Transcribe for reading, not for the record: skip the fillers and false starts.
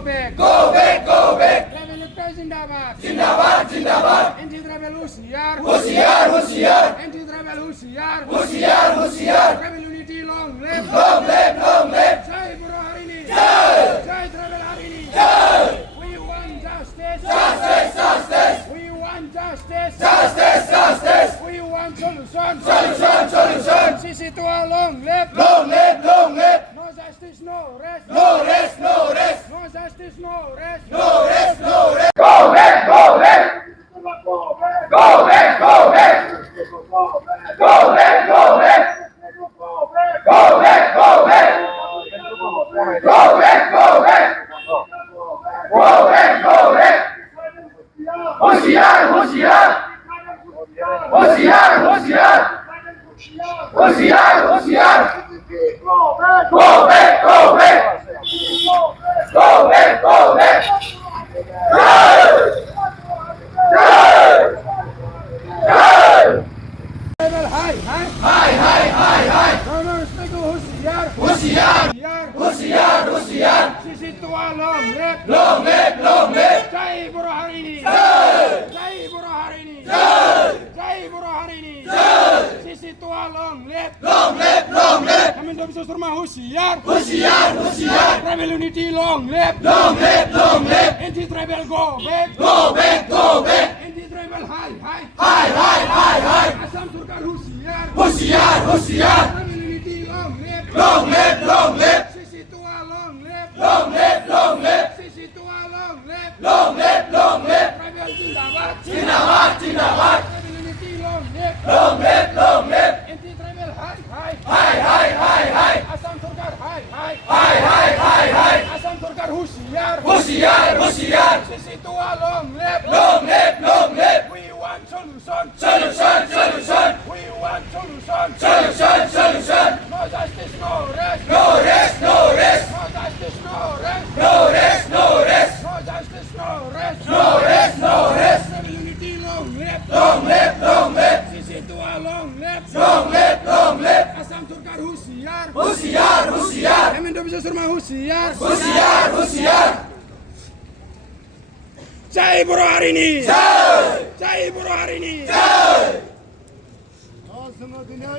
back. Go back, go back. Revolution जिंदाबाद. जिंदाबाद, जिंदाबाद. Anti-rebel होशियार. होशियार, होशियार. Anti-rebel होशियार. होशियार, होशियार. Rebel unity long live. Long live, long live. Jai Guru Harini. Jai. Jai Rebel Harini. Jai. We want justice. Justice, justice. We want justice. Justice, justice. We want solution. Solution, solution. Sisi tua long live. Long live, long live. No justice, no rest. No rest, no rest. No justice, no rest. No rest, no rest. Go back, go back. Go back, go back. Go back, go back. Go back, go back. Go back, go back. Go back, go back. होशियार, होशियार. होशियार, होशियार. होशियार, होशियार. Go back, go back. Go back, go back. Rebel high, high. Hai, hai, hai, hai. No, stay to होशियार. होशियार, होशियार. होशियार, होशियार. Sisi tua long live. Long live, long live. Jai Guru Harini. Jai. Jai Guru Harini. Jai. Jai Guru Harini. Jai. Sisi tua long live. Long live, long live. Kami dah bisa surma hoशियार. होशियार, होशियार. Rebel unity long live. Long live, long live. Anti-rebel go back. Go back, go back. Anti-rebel high, high. Hai, hai, hai, hai. Assam Surkar hoशियार. होशियार, होशियार. Rebel unity long live. Long live, long live. Sisi tua long live. Long live, long live. Sisi tua long live. Long live, long live. Rebel जिंदाबाद. जिंदाबाद, जिंदाबाद. Rebel unity long live. Long live, long live. Anti-rebel high, high. Hai, hai, hai, hai. Assam Surkar high, high. Hai, hai, hai, hai. Assam Surkar hoशियार. होशियार, होशियार. Sisi tua long live. Long live, long live. We want solution. Solution, solution. We want solution. Solution, solution. No justice, no rest. No rest, no rest. No justice, no rest. No rest, no rest. No justice, no rest. No rest, no rest. Rebel unity long live. Long live, long live. Sisi tua long live. Long live, long live. Assam Surkar hoशियार. होशियार, होशियार. Kami dah bisa surma hoशियार. होशियार, होशियार. Jai Guru Harini. Jai. Jai Guru Harini. Jai. Oh, semua dunia.